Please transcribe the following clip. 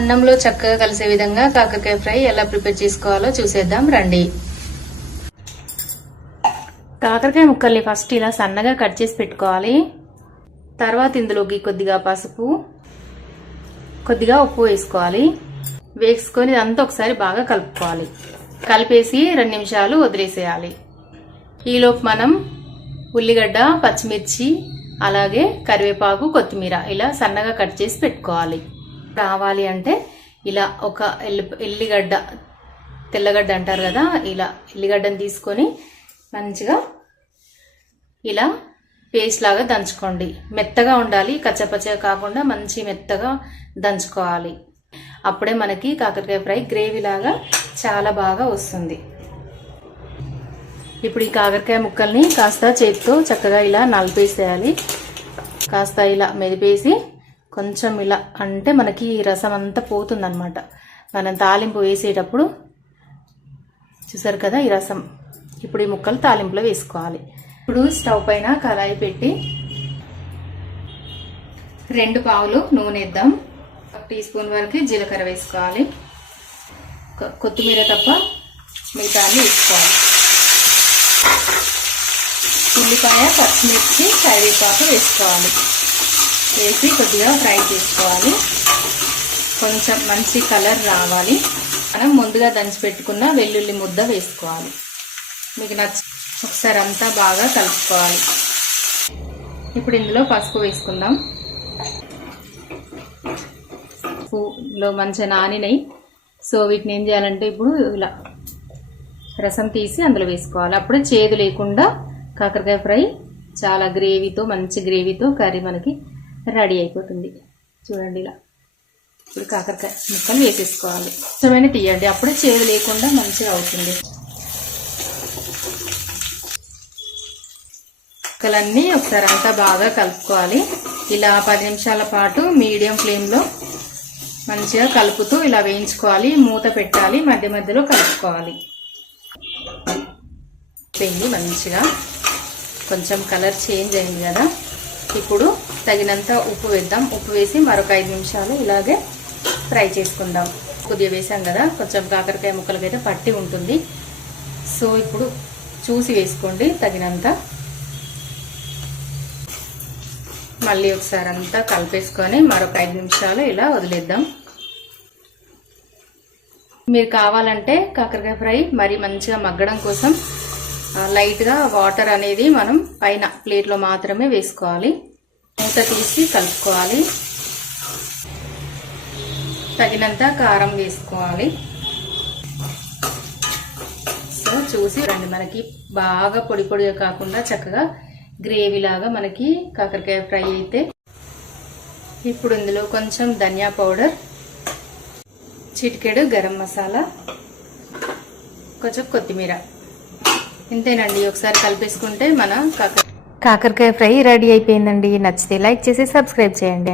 అన్నంలో చక్కగా కలిసే విధంగా కాకరకాయ ఫ్రై ఎలా ప్రిపేర్ చేసుకోవాలో చూసేద్దాం రండి. కాకరకాయ ముక్కల్ని ఫస్ట్ ఇలా సన్నగా కట్ చేసి పెట్టుకోవాలి. తర్వాత ఇందులోకి కొద్దిగా పసుపు, కొద్దిగా ఉప్పు వేసుకోవాలి. వేసుకొని ఇదంతా ఒకసారి బాగా కలుపుకోవాలి. కలిపేసి 2 నిమిషాలు వదిలేసేయాలి. ఈలోపు మనం ఉల్లిగడ్డ, పచ్చిమిర్చి, అలాగే కరివేపాకు, కొత్తిమీర ఇలా సన్నగా కట్ చేసి పెట్టుకోవాలి. కావాలి అంటే ఇలా ఒక ఎల్లిగడ్డ, తెల్లగడ్డ అంటారు కదా, ఇలా ఎల్లిగడ్డను తీసుకొని మంచిగా ఇలా పేస్ట్ లాగా దంచుకోండి. మెత్తగా ఉండాలి, కచ్చపచ్చగా కాకుండా మంచి మెత్తగా దంచుకోవాలి. అప్పుడే మనకి కాకరకాయ ఫ్రై గ్రేవీ లాగా చాలా బాగా వస్తుంది. ఇప్పుడు ఈ కాకరకాయ ముక్కల్ని కాస్త చేతితో చక్కగా ఇలా నలిపేసేయాలి. కాస్త ఇలా మెదిపేసి కొంచెం ఇలా అంటే మనకి రసం అంతా పోతుందన్నమాట. మనం తాలింపు వేసేటప్పుడు చూసారు కదా ఈ రసం. ఇప్పుడు ఈ ముక్కలు తాలింపులో వేసుకోవాలి. ఇప్పుడు స్టవ్ పైన కళాయి పెట్టి 2 పావులు నూనె వేద్దాం. 1 టీ స్పూన్ వరకు జీలకర్ర వేసుకోవాలి. కొత్తిమీర తప్ప మిగతా అన్ని వేసుకోవాలి. ఉల్లిపాయ, పచ్చిమిర్చి, కరివేపాకు వేసుకోవాలి. వేసి కొద్దిగా ఫ్రై చేసుకోవాలి. కొంచెం మంచి కలర్ రావాలి. మనం ముందుగా దంచి పెట్టుకున్న వెల్లుల్లి ముద్ద వేసుకోవాలి. మీకు ఒకసారి అంతా బాగా కలుపుకోవాలి. ఇప్పుడు ఇందులో పసుపు వేసుకుందాం. పసుపులో మంచిగా నానినాయి. సో వీటిని ఏం చేయాలంటే ఇప్పుడు ఇలా రసం తీసి అందులో వేసుకోవాలి. అప్పుడే చేదు లేకుండా కాకరకాయ ఫ్రై చాలా గ్రేవీతో, మంచి గ్రేవీతో కర్రీ మనకి రెడీ అయిపోతుంది. చూడండి ఇలా. ఇప్పుడు కాకరకాయ ముక్కలు వేసేసుకోవాలి. కొంచెమైనా తీయండి, అప్పుడే చేదు లేకుండా మంచిగా అవుతుంది. ముక్కలన్నీ ఒకసారి అంతా బాగా కలుపుకోవాలి. ఇలా 10 నిమిషాల పాటు మీడియం ఫ్లేమ్లో మంచిగా కలుపుతూ ఇలా వేయించుకోవాలి. మూత పెట్టాలి, మధ్య మధ్యలో కలుపుకోవాలి. పెండి మంచిగా కొంచెం కలర్ చేంజ్ అయింది కదా. ఇప్పుడు తగినంత ఉప్పు వేద్దాం. ఉప్పు వేసి మరొక 5 నిమిషాలు ఇలాగే ఫ్రై చేసుకుందాం. కొద్దిగా వేసాం కదా, కొంచెం కాకరకాయ ముక్కలకైతే పట్టి ఉంటుంది. సో ఇప్పుడు చూసి వేసుకోండి తగినంత. మళ్ళీ ఒకసారి అంతా కలిపేసుకొని మరొక 5 నిమిషాలు ఇలా వదిలేద్దాం. మీరు కావాలంటే కాకరకాయ ఫ్రై మరి మంచిగా మగ్గడం కోసం లైట్గా వాటర్ అనేది మనం పైన ప్లేట్లో మాత్రమే వేసుకోవాలి. మూత తీసి కలుపుకోవాలి. తగినంత కారం వేసుకోవాలి. సో చూసి రండి, మనకి బాగా పొడి పొడిగా కాకుండా చక్కగా గ్రేవీ లాగా మనకి కాకరకాయ ఫ్రై అయితే. ఇప్పుడు ఇందులో కొంచెం ధనియా పౌడర్, చిటికెడు గరం మసాలా, కొంచెం కొత్తిమీర, ఇంతేనండి. ఒకసారి కలిపేసుకుంటే మన కాకరకాయ ఫ్రై రెడీ అయిపోయిందండి. నచ్చితే లైక్ చేసి సబ్స్క్రైబ్ చేయండి.